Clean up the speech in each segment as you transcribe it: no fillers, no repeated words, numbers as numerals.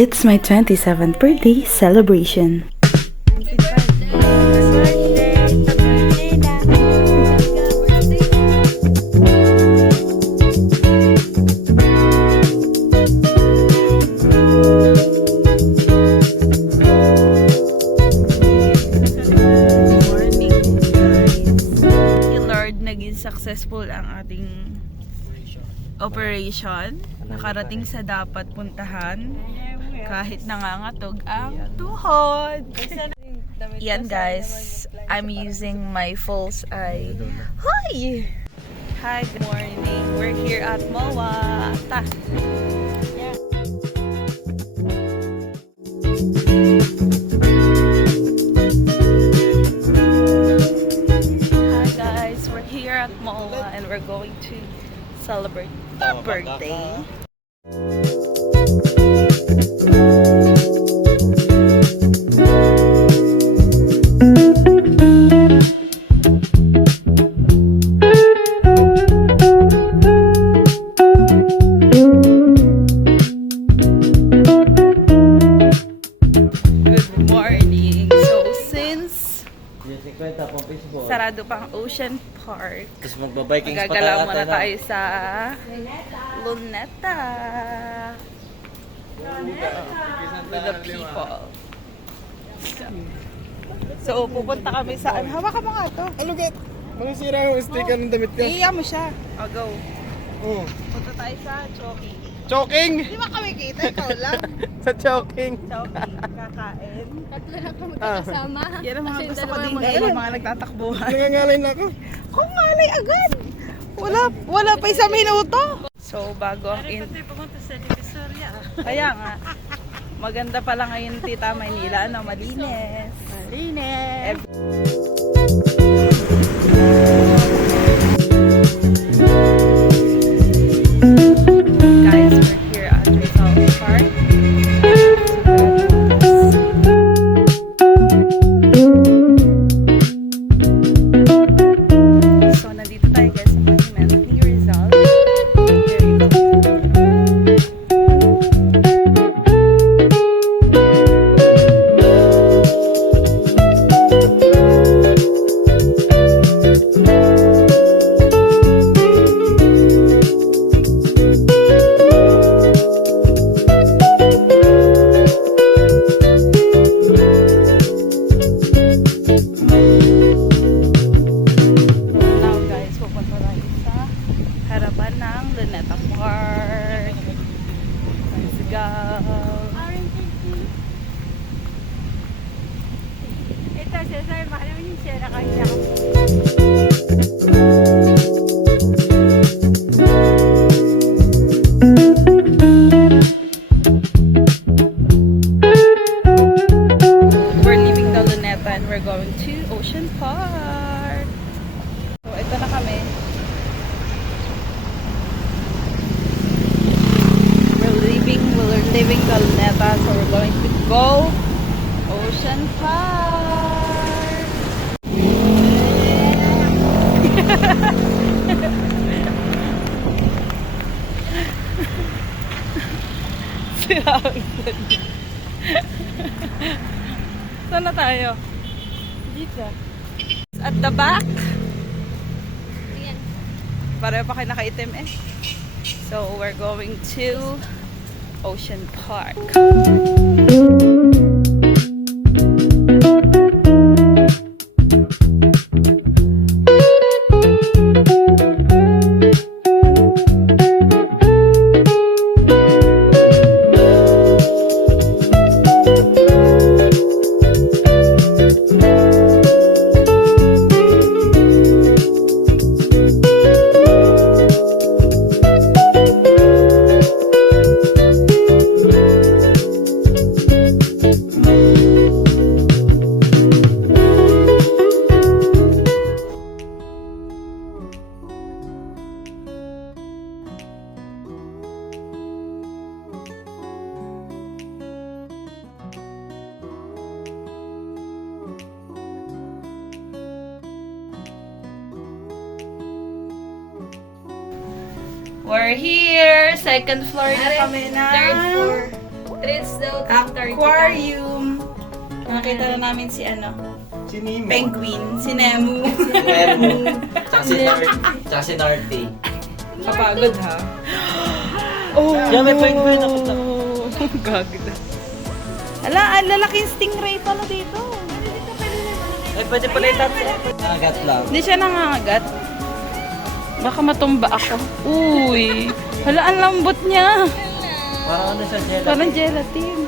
It's my 27th birthday celebration. Successful ang ating operation. Nakarating sa dapat puntahan kahit nangangatog ang tuhod. Yan guys, I'm using my false eye. Hi! Hi, good morning. We're here at MOA. Ta. At MOA and we're going to celebrate my birthday. Good morning. So since sarado pang Ocean Park, tapos magbabiking pa magagalaw muna tayo sa Luneta with the people. So pupunta kami sa hawakan mo nga ito. Ano get? Mangisira yung sticker ng damit ko. Iya mo siya. Go. Oh. Punta tayo sa Choking. Choking! Di ba kami kita? Ikaw lang. Sa choking. Choking. Kakain. Tatlo na kami kasama. Yan ang mga Kasi gusto ko dalawa din mga kayo, mga nagtatakbuhan. Nangangalay na ako. Kung ngalay agad! Wala pa isang minuto! So, bago ang pumunta sa Divisoria. Kaya nga, maganda pala ngayon Tita Maynila, no? Malinis. Malinis. Guys, we're here at Rizal Park. So, nandito tayo guys sa monument ni Rizal. Here you go. Now guys, pupunta tayo sa harapan ng Luneta Park. Let's go! Ito, Cesar, mahal naman yung sira kanya. We're leaving the Luneta and we're going to Ocean Park. So, ito na kami. We're leaving the Luneta, so we're going to go Ocean Park. Saan na tayo? Dito. At the back. Ayan. Pareho pa kayo nakaitim eh. So, we're going to Ocean Park. We're here! Second floor na kami na. Third floor. it's the Aquarium. Nakita na namin si ano, Si Nemo. penguin, si Nemo. Tsaka si Norty. Kapagod ha? Oh! Yeah, may penguin ako. Gagda. Ala, ang lalaking stingray pala dito. Eh, pwede pala itatlo. Agat lang. Hindi siya nangangagat. Baka matumba ako. Uy! Hala, ang lambot niya. Parang ano sa jelly. Parang gelatin.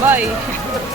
Bye!